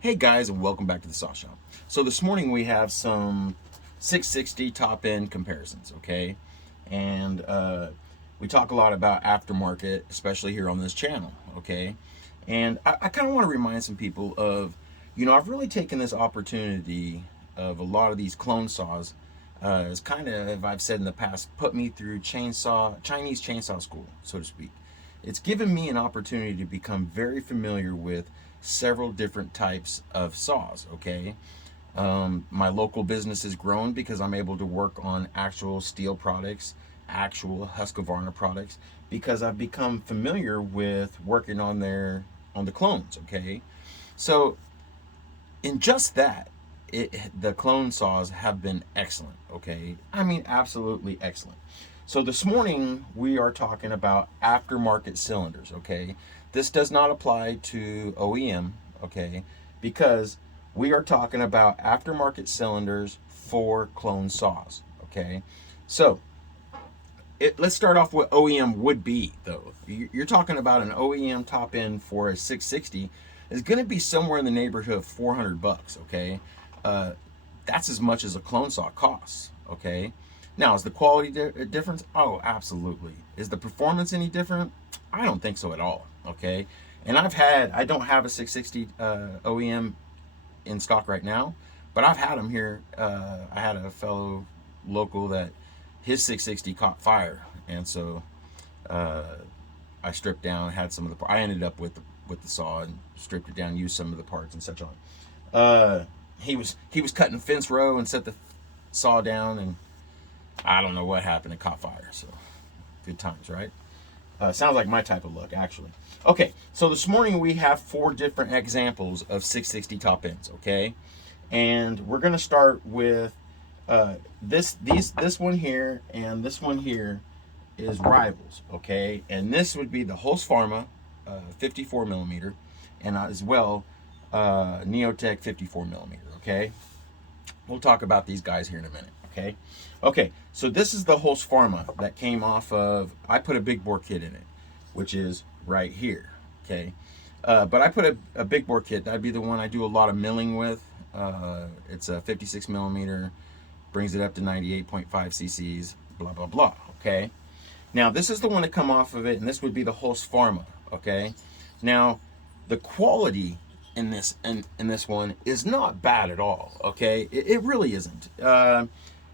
Hey guys, and welcome back to the Saw Shop. So this morning we have some 660 top end comparisons, okay? And we talk a lot about aftermarket, especially here on this channel, okay? And I kind of want to remind some people of, I've really taken this opportunity of a lot of these clone saws as kind of, I've said in the past, put me through Chinese chainsaw school, so to speak. It's given me an opportunity to become very familiar with several different types of saws, okay? My local business has grown because I'm able to work on actual Stihl products, actual Husqvarna products, because I've become familiar with working on the clones, okay? So in just that, the clone saws have been excellent, okay? I mean, absolutely excellent. So this morning we are talking about aftermarket cylinders, okay? This does not apply to OEM, okay? Because we are talking about aftermarket cylinders for clone saws, okay? So let's start off what OEM would be, though. You're talking about an OEM top end for a 660 is going to be somewhere in the neighborhood of 400 bucks, okay? Uh, that's as much as a clone saw costs, okay? Now, is the quality difference? Oh, absolutely. Is the performance any different? I don't think so at all, okay? And I don't have a 660 OEM in stock right now, but I've had them here. I had a fellow local that his 660 caught fire, and so uh, I stripped down, had some of the. I ended up with the saw and stripped it down, used some of the parts and such on. He was cutting fence row and set the saw down, and I don't know what happened. It caught fire. So good times, right? Sounds like my type of look, actually. Okay, so this morning we have 4 different examples of 660 top ends. Okay, and we're gonna start with this one here and this one here is rivals. Okay, and this would be the holzffarma 54 millimeter, and as well Neo-tec 54 millimeter. Okay, we'll talk about these guys here in a minute. Okay, okay. So this is the holzffarma that came off of. I put a big bore kit in it, which is right here. Okay, but I put a big bore kit. That'd be the one I do a lot of milling with. It's a 56 millimeter, brings it up to 98.5 cc's. Blah blah blah. Okay. Now this is the one to come off of it, and this would be the holzffarma. Okay. Now the quality in this one is not bad at all. Okay, it really isn't.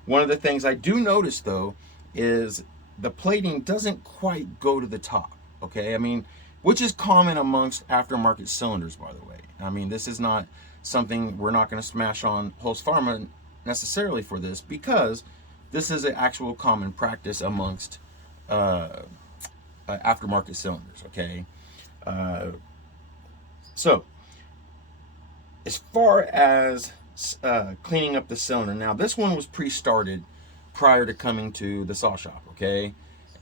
One of the things I do notice though is the plating doesn't quite go to the top. Okay, I mean, which is common amongst aftermarket cylinders, by the way. I mean, this is not something we're not going to smash on Holzffarma necessarily for this, because this is an actual common practice amongst aftermarket cylinders. Okay, so as far as cleaning up the cylinder, now this one was pre-started prior to coming to the saw shop, okay?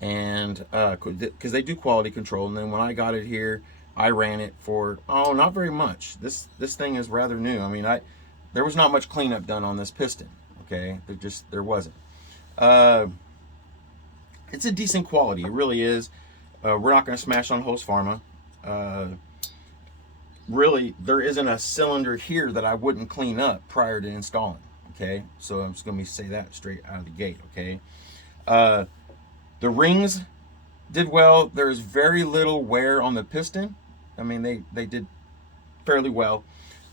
And because they do quality control, and then when I got it here, I ran it for not very much. This thing is rather new. I mean, there was not much cleanup done on this piston, okay? There wasn't. It's a decent quality, it really is. We're not going to smash on Holzffarma. Really, there isn't a cylinder here that I wouldn't clean up prior to installing. Okay, so I'm just going to say that straight out of the gate. Okay, the rings did well. There's very little wear on the piston. I mean, they did fairly well.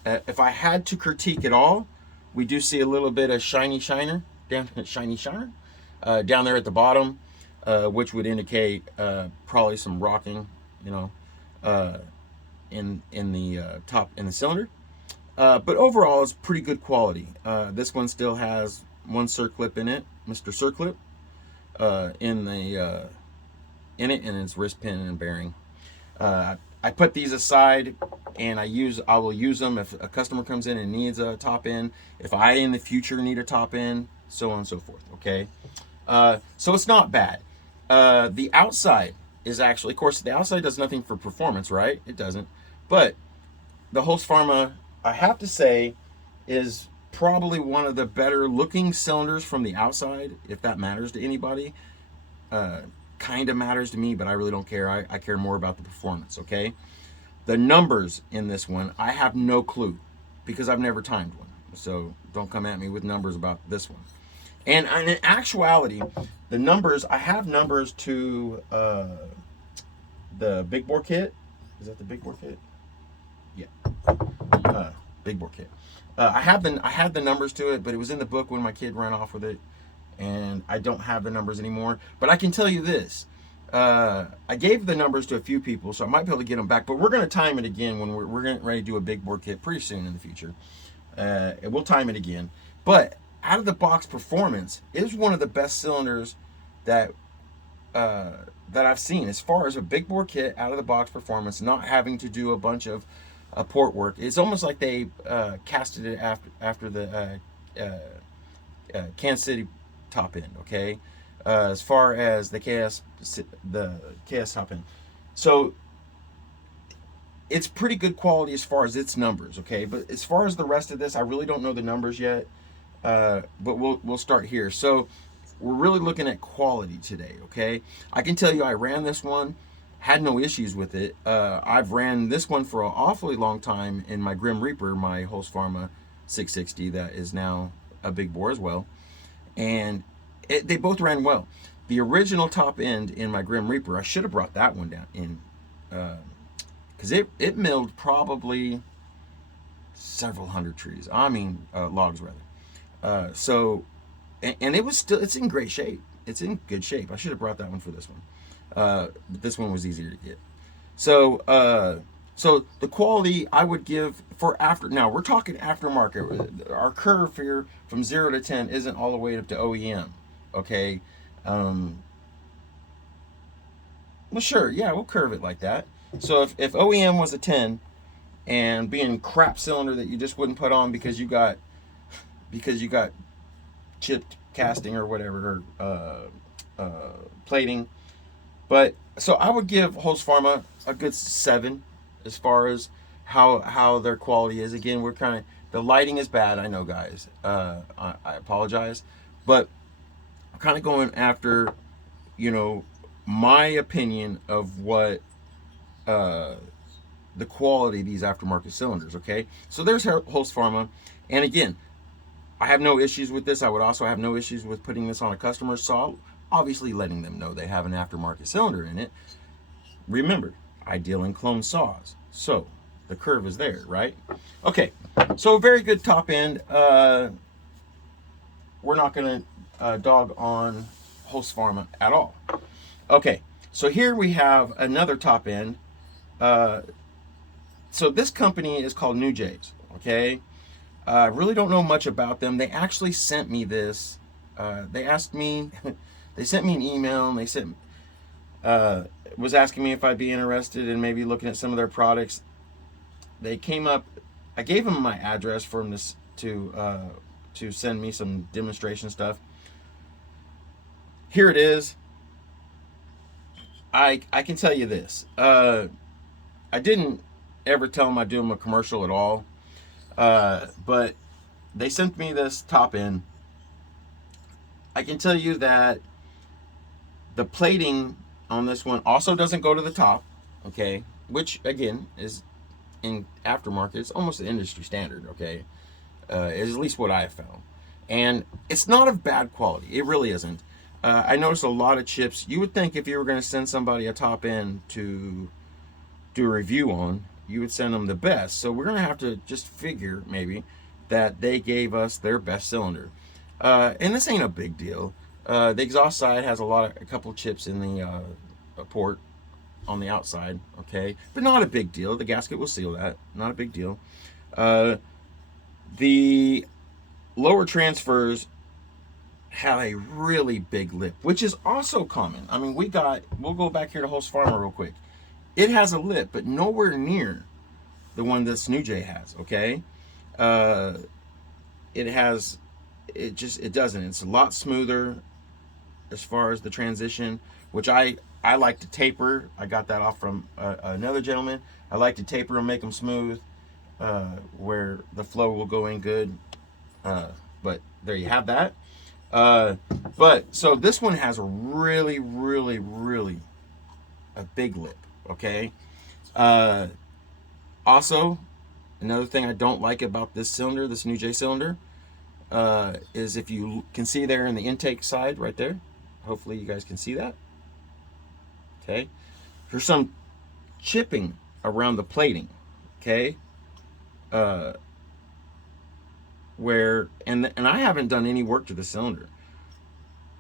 If I had to critique it all, we do see a little bit of shiny shiner down down there at the bottom, which would indicate probably some rocking. You know. In the top in the cylinder, but overall it's pretty good quality. This one still has one circlip in it, Mr. Circlip, in it, and its wrist pin and bearing. I put these aside, and I will use them if a customer comes in and needs a top end, if I in the future need a top end, so on and so forth. Okay, so it's not bad. The outside is actually, of course, the outside does nothing for performance, right? It doesn't. But the Holzffarma, I have to say, is probably one of the better looking cylinders from the outside, if that matters to anybody. Kind of matters to me, but I really don't care. I care more about the performance, okay? The numbers in this one, I have no clue. because I've never timed one. So don't come at me with numbers about this one. And in actuality, the numbers, I have numbers to the big bore kit. Is that the big bore kit? Yeah. Big bore kit. I had the numbers to it, but it was in the book when my kid ran off with it, and I don't have the numbers anymore. But I can tell you this: I gave the numbers to a few people, so I might be able to get them back. But we're going to time it again when we're getting ready to do a big bore kit pretty soon in the future. And we'll time it again. But out of the box performance is one of the best cylinders that that I've seen as far as a big bore kit out of the box performance, not having to do a bunch of port work. It's almost like they casted it after the Kansas City top end. Okay, as far as the KS top end, so it's pretty good quality as far as its numbers. Okay, but as far as the rest of this, I really don't know the numbers yet. But we'll start here. So we're really looking at quality today. Okay, I can tell you I ran this one, had no issues with it. I've ran this one for an awfully long time in my Grim Reaper, my holzffarma 660 that is now a big bore as well, and they both ran well. The original top end in my Grim Reaper, I should have brought that one down in because it milled probably several hundred trees. I mean logs rather. So and it was still, it's in great shape. It's in good shape. I should have brought that one for this one. But this one was easier to get. So so the quality I would give for after, now we're talking aftermarket. Our curve here from 0 to 10 isn't all the way up to OEM. Okay. Well, sure, yeah, we'll curve it like that. So if OEM was a 10 and being crap cylinder that you just wouldn't put on because you got chipped casting or whatever, plating. But so I would give holzffarma a good 7 as far as how their quality is. Again, we're kind of, the lighting is bad, I know, guys. I apologize, but I'm kind of going after, you know, my opinion of what the quality of these aftermarket cylinders. Okay, so there's holzffarma, and again, I have no issues with this. I would also have no issues with putting this on a customer's saw, obviously letting them know they have an aftermarket cylinder in it. Remember, I deal in clone saws, so the curve is there, right? Okay, so a very good top end. We're not going to dog on holzffarma at all. Okay, so here we have another top end. So this company is called noetec. Okay, I really don't know much about them. They actually sent me this. They asked me, they sent me an email, and they sent was asking me if I'd be interested in maybe looking at some of their products. They came up, I gave them my address for them to send me some demonstration stuff. Here it is. I can tell you this. I didn't ever tell them I'd do them a commercial at all. But they sent me this top end. I can tell you that the plating on this one also doesn't go to the top, okay, which again is in aftermarket, it's almost an industry standard, okay, is at least what I have found, and it's not of bad quality. It really isn't. I noticed a lot of chips. You would think if you were going to send somebody a top end to do a review on, you would send them the best. So we're going to have to just figure maybe that they gave us their best cylinder. And this ain't a big deal. The exhaust side has a couple chips in the port on the outside, okay, but not a big deal. The gasket will seal that. Not a big deal. The lower transfers have a really big lip, which is also common. I mean, we'll go back here to holzffarma real quick. It has a lip, but nowhere near the one that noetec has, okay? It doesn't. It's a lot smoother as far as the transition, which I like to taper. I got that off from another gentleman. I like to taper and make them smooth, where the flow will go in good. But there you have that. But so this one has a really, really, really a big lip, okay? Also, Another thing I don't like about this cylinder, this new J cylinder, is if you can see there in the intake side right there. Hopefully you guys can see that. Okay. There's some chipping around the plating. Okay. Where, and I haven't done any work to the cylinder.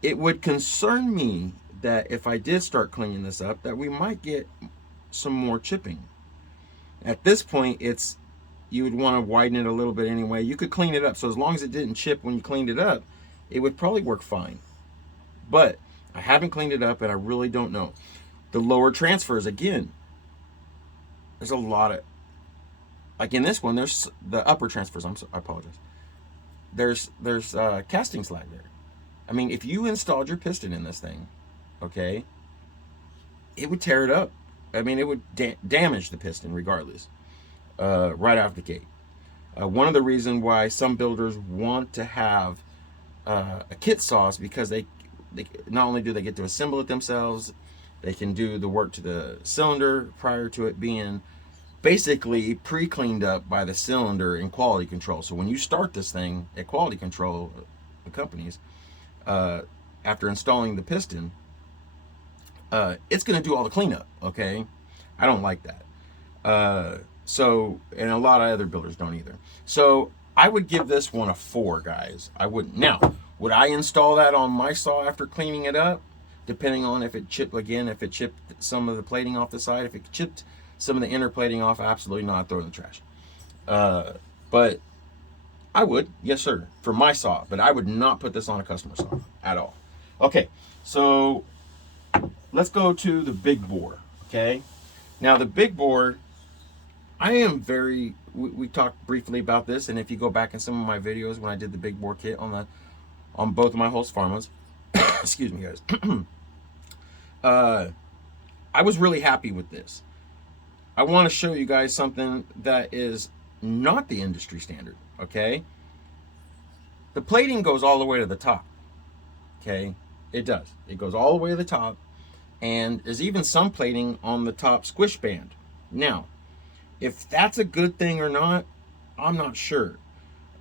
It would concern me that if I did start cleaning this up, that we might get some more chipping. At this point, you would want to widen it a little bit anyway. You could clean it up. So as long as it didn't chip when you cleaned it up, it would probably work fine. But I haven't cleaned it up and I really don't know. The lower transfers, again, there's a lot of, like in this one, there's the upper transfers. I apologize. There's casting slag there. I mean, if you installed your piston in this thing, okay, it would tear it up. I mean, it would damage the piston regardless, right out of the gate. One of the reasons why some builders want to have a kit saw is because they not only do they get to assemble it themselves, they can do the work to the cylinder prior to it being basically pre-cleaned up by the cylinder in quality control. So when you start this thing at quality control, the companies, after installing the piston, it's going to do all the cleanup. Okay, I don't like that. So, and a lot of other builders don't either. So I would give this one a 4, guys. I wouldn't. Now, would I install that on my saw after cleaning it up? Depending on if it chipped, again, if it chipped some of the plating off the side, if it chipped some of the inner plating off, absolutely not, throw it in the trash. But I would, yes sir, for my saw, but I would not put this on a customer saw at all. Okay, so let's go to the big bore, okay? Now the big bore, I am very, we talked briefly about this, and if you go back in some of my videos when I did the big bore kit on both of my holzffarmas, excuse me guys, I was really happy with this. I want to show you guys something that is not the industry standard, okay? The plating goes all the way to the top, okay? It does. It goes all the way to the top, and there's even some plating on the top squish band. Now, if that's a good thing or not, I'm not sure.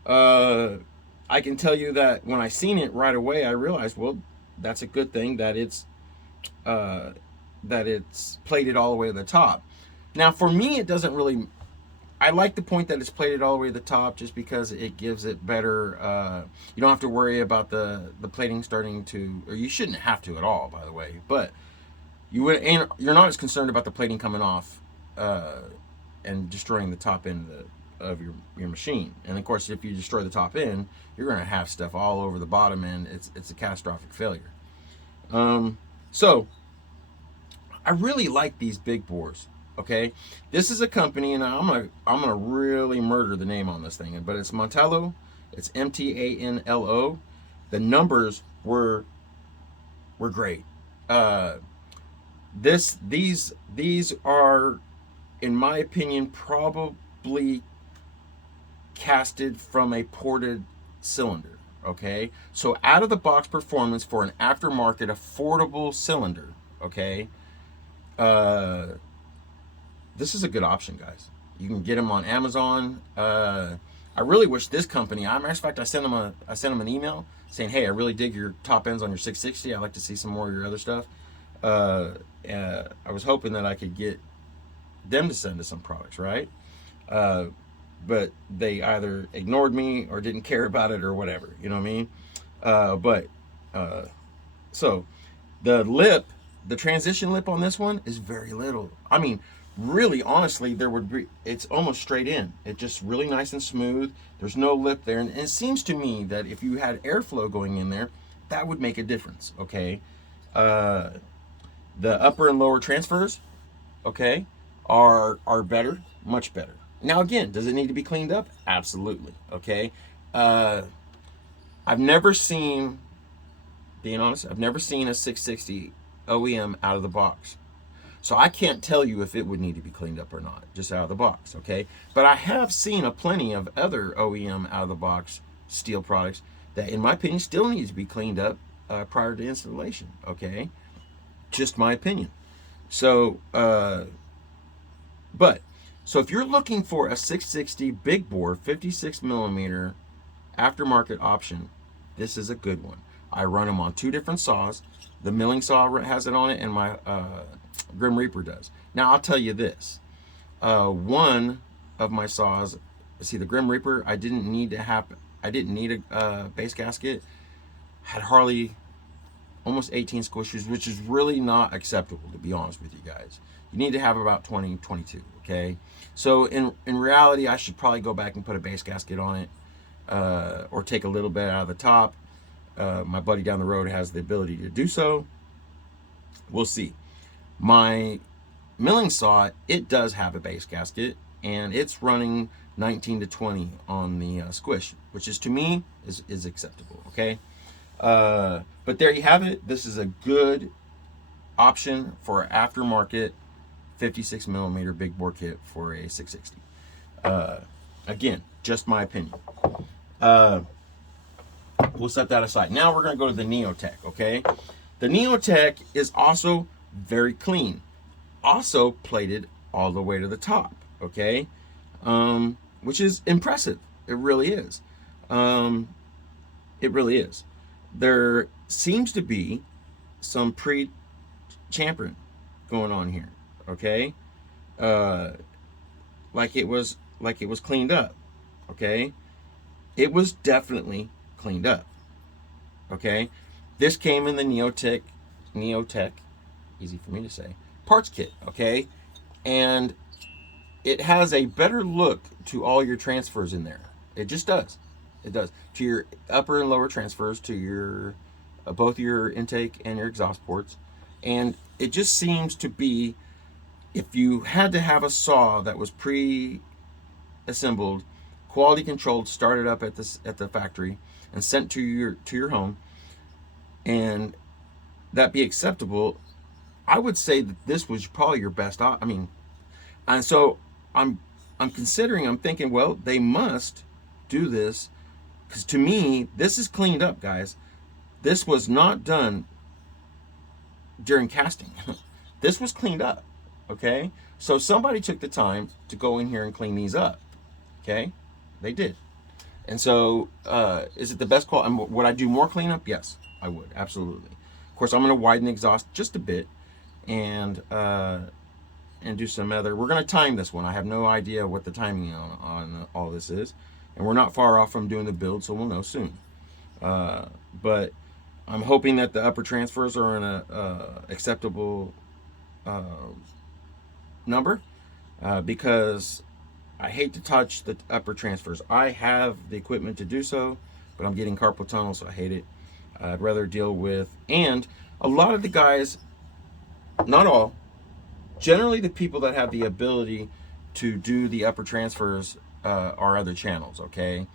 I can tell you that when I seen it right away, I realized, well, that's a good thing that it's plated all the way to the top. Now, for me, it doesn't really, I like the point that it's plated all the way to the top just because it gives it better, you don't have to worry about the plating starting to, or you shouldn't have to at all, by the way, but you're not as concerned about the plating coming off and destroying the top end of your machine. And of course, if you destroy the top end, you're going to have stuff all over the bottom end. It's a catastrophic failure. So I really like these big bores. Okay, this is a company, and I'm gonna really murder the name on this thing, but it's Montelo. It's Mtanlo. The numbers were great. These are, in my opinion, probably casted from a ported cylinder. Okay, so out of the box performance for an aftermarket affordable cylinder. Okay. This is a good option, guys. You can get them on Amazon. I really wish this company, matter of fact, I sent them an email saying, hey, I really dig your top ends on your 660. I'd like to see some more of your other stuff. I was hoping that I could get them to send us some products, right? But they either ignored me or didn't care about it or whatever, you know what I mean? So the lip, the transition lip on this one is very little. I mean, really, honestly, it's almost straight in. It's just really nice and smooth. There's no lip there. And it seems to me that if you had airflow going in there, that would make a difference, okay? The upper and lower transfers, okay, are better, much better. Now, again, does it need to be cleaned up? Absolutely, okay? I've never seen, being honest, I've never seen a 660 OEM out of the box. So I can't tell you if it would need to be cleaned up or not, just out of the box, okay? But I have seen a plenty of other OEM out of the box Stihl products that, in my opinion, still needs to be cleaned up prior to installation, okay? Just my opinion. So, So if you're looking for a 660 big bore 56 millimeter aftermarket option, this is a good one. I run them on 2 different saws. The milling saw has it on it, and my Grim Reaper does. Now I'll tell you this: one of my saws, see the Grim Reaper, I didn't need a base gasket. Had hardly almost 18 squishers, which is really not acceptable, to be honest with you guys. You need to have about 20, 22. Okay, so in reality, I should probably go back and put a base gasket on it, or take a little bit out of the top. My buddy down the road has the ability to do so. We'll see. My milling saw, it does have a base gasket, and it's running 19 to 20 on the squish, which is, to me, is acceptable. Okay, but there you have it. This is a good option for an aftermarket 56 millimeter big bore kit for a 660. Again, just my opinion. We'll set that aside. Now we're going to go to the Neo-tec, okay? The Neo-tec is also very clean. Also plated all the way to the top, okay? Which is impressive. It really is. It really is. There seems to be some pre-champering going on here, okay? Like it was cleaned up, okay? It was definitely cleaned up, okay? This came in the Neo-tec, easy for me to say, parts kit, okay? And it has a better look to all your transfers in there. It just does. It does. To your upper and lower transfers, to your both your intake and your exhaust ports. And it just seems to be, if you had to have a saw that was pre-assembled, quality controlled, started up at the factory and sent to your home, and that be acceptable, I would say that this was probably your best and so I'm thinking, well, they must do this, because to me, this is cleaned up, guys. This was not done during casting. This was cleaned up, okay? So somebody took the time to go in here and clean these up, okay? They did. And so, is it the best quality? Would I do more cleanup? Yes, I would, absolutely. Of course, I'm going to widen the exhaust just a bit, and do some other. We're going to time this one. I have no idea what the timing on all this is, and we're not far off from doing the build, so we'll know soon. But I'm hoping that the upper transfers are in a acceptable number, because I hate to touch the upper transfers. I have the equipment to do so, but I'm getting carpal tunnel, so I hate it. I'd rather deal with, and a lot of the guys, not all, generally the people that have the ability to do the upper transfers are other channels, okay?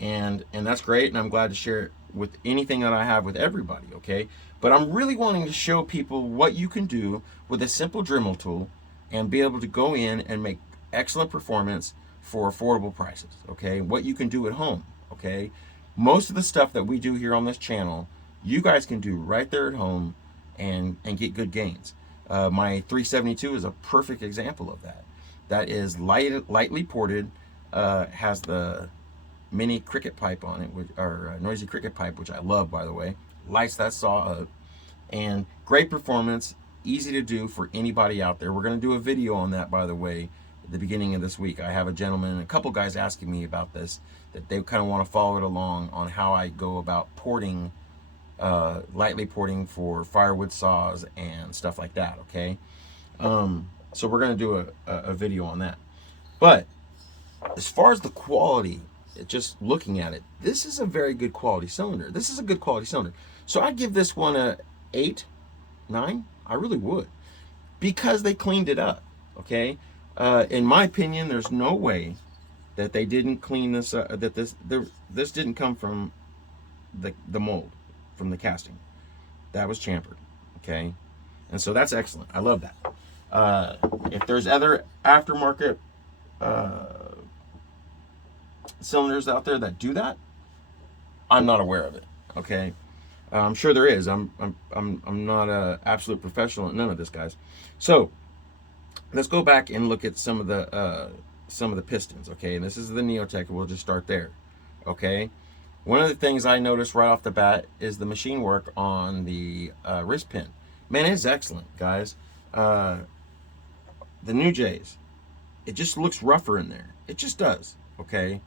And that's great, and I'm glad to share it with anything that I have with everybody, okay? But I'm really wanting to show people what you can do with a simple Dremel tool and be able to go in and make excellent performance for affordable prices, okay? What you can do at home, okay? Most of the stuff that we do here on this channel, you guys can do right there at home and get good gains. My 372 is a perfect example of that. That is lightly ported, has the mini cricket pipe on it, or noisy cricket pipe, which I love, by the way. Lights that saw up, and great performance, easy to do for anybody out there. We're going to do a video on that, by the way, at the beginning of this week. I have a gentleman and a couple guys asking me about this, that they kind of want to follow it along on how I go about porting, lightly porting for firewood saws and stuff like that, okay? So we're going to do a video on that. But as far as the quality, just looking at it, this is a very good quality cylinder. This is a good quality cylinder. So I'd give this one a 8, 9. I really would, because they cleaned it up, okay? In my opinion, there's no way that they didn't clean this up, that this didn't come from the mold, from the casting. That was chamfered, okay? And so that's excellent. I love that. If there's other aftermarket cylinders out there that do that, I'm not aware of it, okay? I'm sure there is. I'm not a absolute professional at none of this, guys. So let's go back and look at some of the pistons, okay? And this is the Neo-tec. We'll just start there, okay? One of the things I noticed right off the bat is the machine work on the wrist pin. Man, it's excellent, guys. The New Jays, it just looks rougher in there. It just does, okay?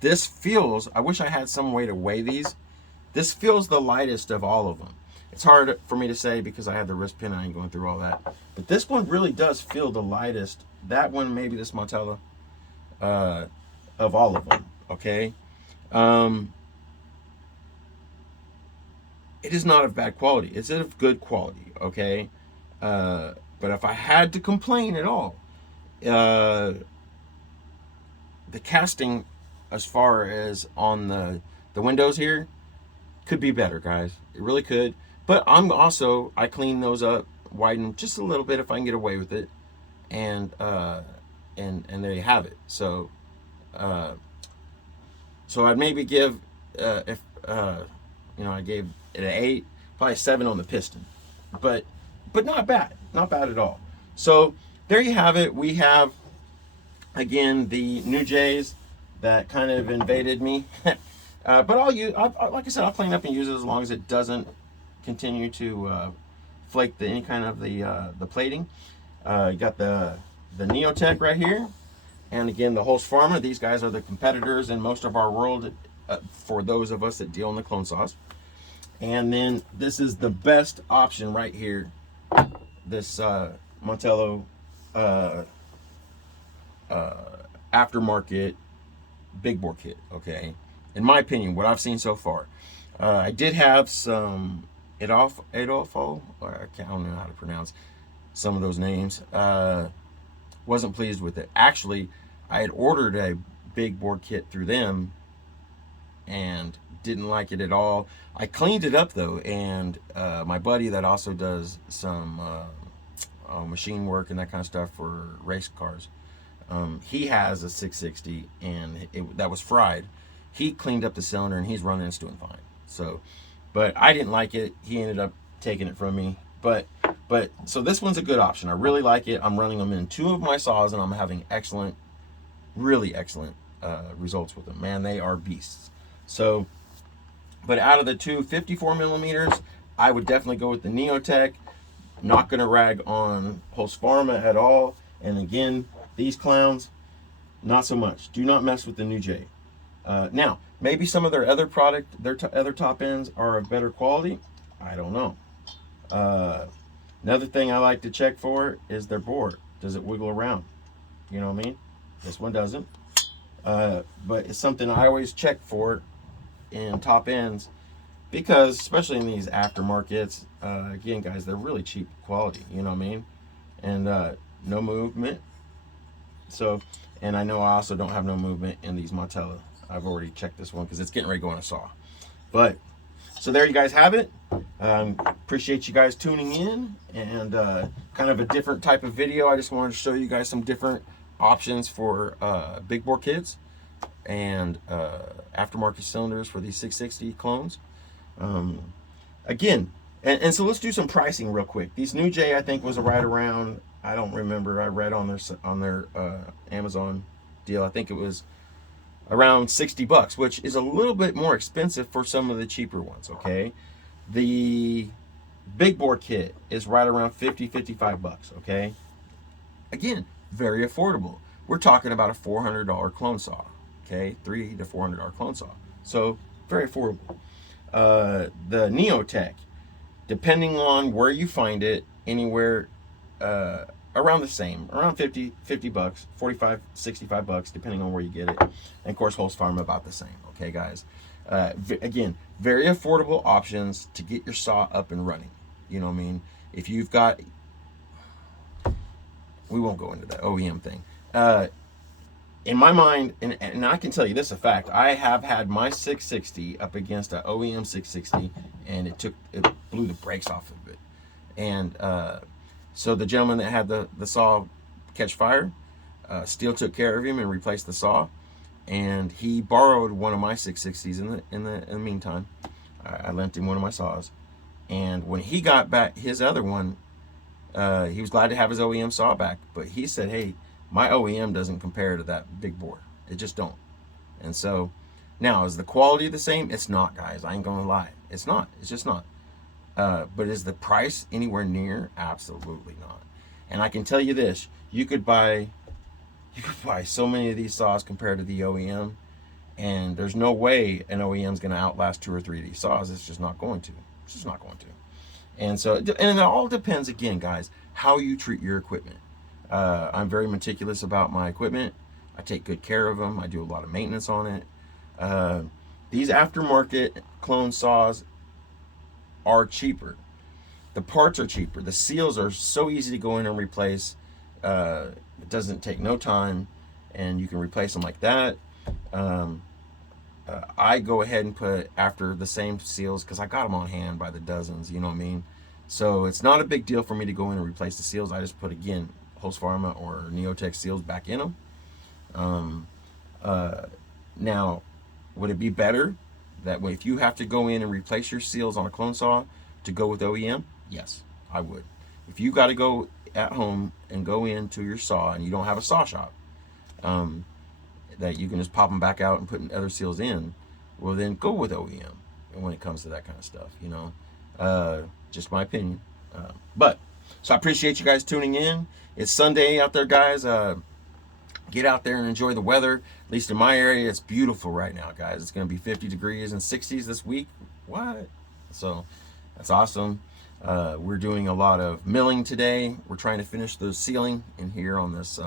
This feels, I wish I had some way to weigh these. This feels the lightest of all of them. It's hard for me to say because I have the wrist pin. I ain't going through all that. But this one really does feel the lightest. That one, maybe this Montelo, of all of them, okay? It is not of bad quality. It's of good quality, okay? But if I had to complain at all, the casting as far as on the windows here could be better, guys. It really could. But I clean those up, widen just a little bit if I can get away with it, and there you have it. So I'd maybe give if I gave it an 8, probably 7 on the piston, but not bad at all. So there you have it. We have again the New Jays that kind of invaded me. But like I said, I'll clean up and use it as long as it doesn't continue to flake any kind of the plating. You got the Neo-tec right here, and again the holzffarma. These guys are the competitors in most of our world for those of us that deal in the clone saws. And then this is the best option right here. This Montelo aftermarket big bore kit, okay? In my opinion, what I've seen so far. I did have some Adolfo, or I don't know how to pronounce some of those names. Wasn't pleased with it. Actually, I had ordered a big bore kit through them and didn't like it at all. I cleaned it up though, and my buddy that also does some machine work and that kind of stuff for race cars, he has a 660 and that was fried. He cleaned up the cylinder and he's running, it's doing fine. So, but I didn't like it. He ended up taking it from me. But so this one's a good option. I really like it. I'm running them in 2 of my saws and I'm having excellent, really excellent results with them. Man, they are beasts. So, but out of the 2 54 millimeters, I would definitely go with the Neo-tec. Not going to rag on holzffarma at all. And again, these clowns, not so much. Do not mess with the New J. Now, maybe some of their other product, their other top ends are of better quality. I don't know. Another thing I like to check for is their bore. Does it wiggle around? You know what I mean? This one doesn't. But it's something I always check for in top ends, because especially in these aftermarkets, again, guys, they're really cheap quality. You know what I mean? And no movement. So, and I know I also don't have no movement in these Montelo. I've already checked this one because it's getting ready to go on a saw. But so there you guys have it. Appreciate you guys tuning in, and kind of a different type of video. I just wanted to show you guys some different options for big bore kits and aftermarket cylinders for these 660 clones. Again, and so let's do some pricing real quick. These New J, I think, was right around, I don't remember, I read on their Amazon deal, I think it was around $60, which is a little bit more expensive for some of the cheaper ones, okay? The big bore kit is right around 50, 55 bucks, okay? Again, very affordable. We're talking about a $400 clone saw, okay? $300 to $400 clone saw. So, very affordable. The Neo-tec, depending on where you find it, anywhere around the same, around 50 bucks, 45, 65 bucks, depending on where you get it. And of course, holzffarma about the same, okay, guys? Again, very affordable options to get your saw up and running. You know what I mean? If you've got, we won't go into that OEM thing. In my mind, and I can tell you this a fact, I have had my 660 up against an OEM 660, and it blew the brakes off of it. And so the gentleman that had the saw catch fire, Stihl took care of him and replaced the saw, and he borrowed one of my 660s in the meantime. I lent him one of my saws, and when he got back his other one, He was glad to have his OEM saw back, but he said, hey, my OEM doesn't compare to that big bore. It just don't. And so now, is the quality the same? It's not, guys. I ain't gonna lie. It's not. It's just not. But is the price anywhere near? Absolutely not. And I can tell you this: you could buy so many of these saws compared to the OEM, and there's no way an OEM is going to outlast 2 or 3 of these saws. It's just not going to. It's just not going to. And so, and it all depends, again, guys, how you treat your equipment. I'm very meticulous about my equipment. I take good care of them. I do a lot of maintenance on it. These aftermarket clone saws are cheaper. The parts are cheaper. The seals are so easy to go in and replace. It doesn't take no time, and you can replace them like that. I go ahead and put after the same seals because I got them on hand by the dozens, you know what I mean? So it's not a big deal for me to go in and replace the seals. I just put, again, holzffarma or Neo-tec seals back in them. Now, would it be better that way if you have to go in and replace your seals on a clone saw to go with OEM? Yes, I would. If you got to go at home and go into your saw and you don't have a saw shop, that you can just pop them back out and put other seals in, well, then go with OEM. And when it comes to that kind of stuff, you know, just my opinion. But so I appreciate you guys tuning in. It's Sunday out there, guys. Get out there and enjoy the weather. At least in my area, it's beautiful right now, guys. It's going to be 50 degrees and 60s this week. What? So that's awesome. We're doing a lot of milling today. We're trying to finish the ceiling in here on this.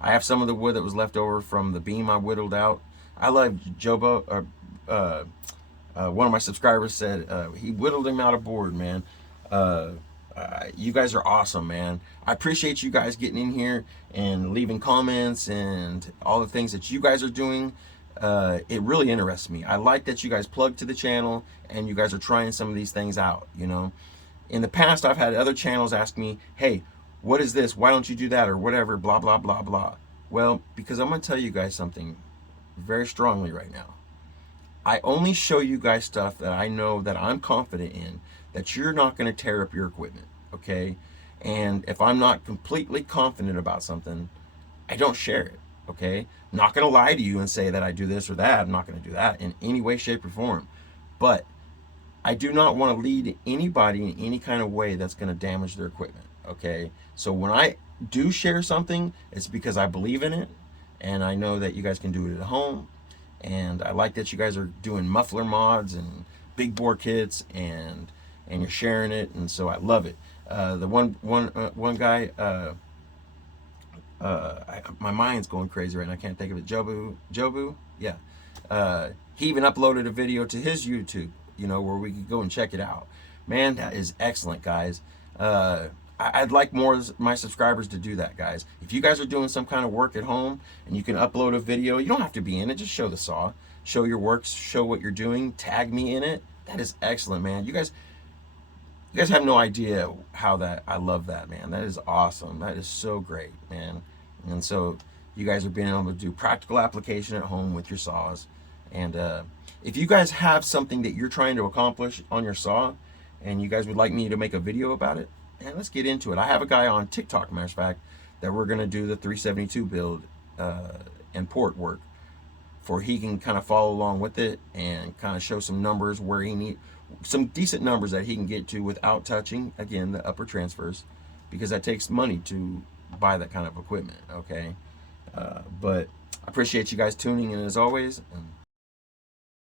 I have some of the wood that was left over from the beam I whittled out. I love Jobo. One of my subscribers said he whittled him out of board, man. You guys are awesome, man. I appreciate you guys getting in here and leaving comments and all the things that you guys are doing. It really interests me. I like that you guys plug to the channel and you guys are trying some of these things out, you know. In the past, I've had other channels ask me, hey, what is this? Why don't you do that? Or whatever, blah, blah, blah, blah. Well, because I'm going to tell you guys something very strongly right now. I only show you guys stuff that I know that I'm confident in, that you're not going to tear up your equipment, okay? And if I'm not completely confident about something, I don't share it, okay? I'm not going to lie to you and say that I do this or that. I'm not going to do that in any way, shape, or form. But I do not want to lead anybody in any kind of way that's going to damage their equipment, okay? So when I do share something, it's because I believe in it, and I know that you guys can do it at home. And I like that you guys are doing muffler mods and big bore kits, and you're sharing it, and so I love it. The one guy, my mind's going crazy right now. I can't think of it. Jobu, yeah. He even uploaded a video to his YouTube, you know, where we could go and check it out. Man, that is excellent, guys. I'd like more of my subscribers to do that, guys. If you guys are doing some kind of work at home and you can upload a video, you don't have to be in it. Just show the saw, show your works, show what you're doing, tag me in it. That is excellent, man. You guys have no idea how that, I love that, man. That is awesome. That is so great, man. And so you guys are being able to do practical application at home with your saws. And if you guys have something that you're trying to accomplish on your saw and you guys would like me to make a video about it, and let's get into it. I have a guy on TikTok, matter of fact, that we're going to do the 372 build and port work for he can kind of follow along with it and kind of show some numbers where he need some decent numbers that he can get to without touching, again, the upper transfers, because that takes money to buy that kind of equipment, okay? But I appreciate you guys tuning in as always. And